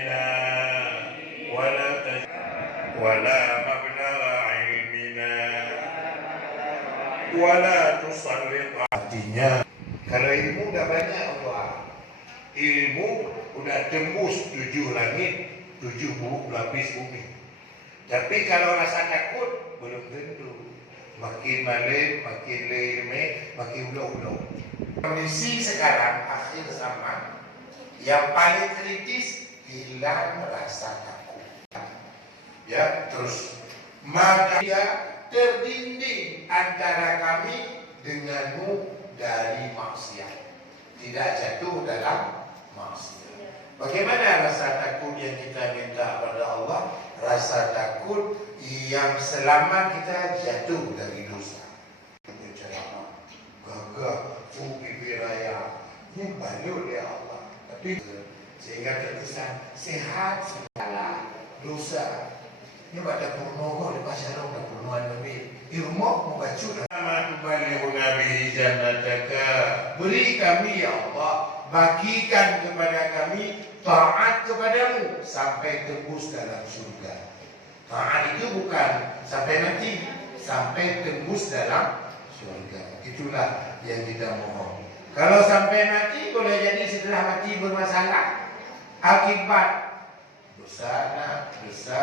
علمنا ولا مبلغ علمنا ولا تسلط. Artinya kalau ilmu udah banyak Allah, ilmu udah tembus 7 langit, 7 lapis bumi. Tapi kalau rasa takut belum tentu. Makin malam, makin leme, makin ulau-ulau. Kondisi sekarang akhir zaman yang paling kritis, hilang rasa takut. Ya, terus maka dia terdinding antara kami denganmu dari maksiat, tidak jatuh dalam maksiat. Bagaimana rasa takut yang kita minta pada Allah? Rasa takut yang selama kita jatuh dari dosa. Ceramah, gagah, fuki raya, ini balut ya Allah. Tapi sehingga terkesan sehat segala dosa. Ini pada purnomo di pasar udah purnoan lebih. Ilmu mau baca nama kembali Nabi jannataka. Beri kami ya Allah, bagikan kepada kami taat kepadamu sampai tembus dalam surga. Taat itu bukan sampai mati, sampai tembus dalam surga. Itulah yang kita mohon. Kalau sampai mati boleh jadi setelah mati bermasalah akibat dosa anak, dosa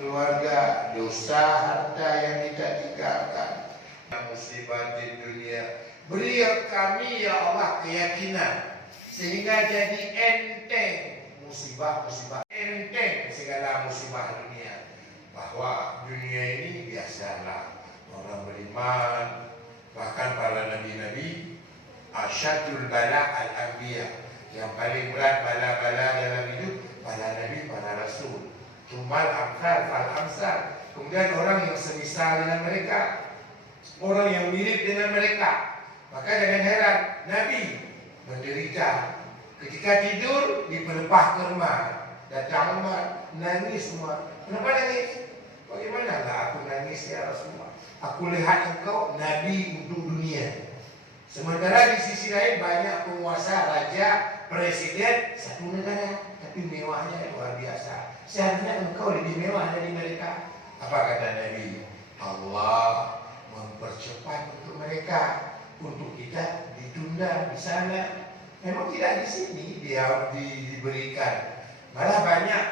keluarga, dosa harta yang kita tinggalkan. Musibah di dunia, beri kami ya Allah keyakinan sehingga jadi enteng musibah-musibah, enteng segala musibah dunia. Bahwa dunia ini biasalah orang beriman, bahkan para nabi-nabi asyadul bala al-anbiya, yang paling berat bala-bala dalam hidup para nabi, para rasul. Tumal amsal fal amsal. Kemudian orang yang semisal dengan mereka, orang yang mirip dengan mereka. Maka jangan heran Nabi menderita ketika tidur di pelepah kurma. Datang Umar nangis semua. Kenapa nangis? Bagaimana lah aku nangis ya Rasulullah? Aku lihat engkau Nabi untuk dunia. Sementara di sisi lain banyak penguasa, raja, presiden satu negara, tapi mewahnya luar biasa. Seharusnya engkau lebih mewah dari mereka. Apa kata Nabi? Allah mempercepat untuk mereka, untuk kita ditunda di sana. Memang tidak di sini dia diberikan. Malah banyak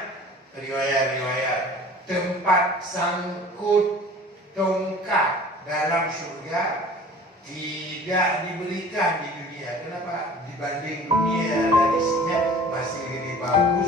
riwayat-riwayat tempat sangkut tongkat dalam surga tidak diberikan di dunia. Kenapa? Dibanding dunia dari sini masih lebih bagus.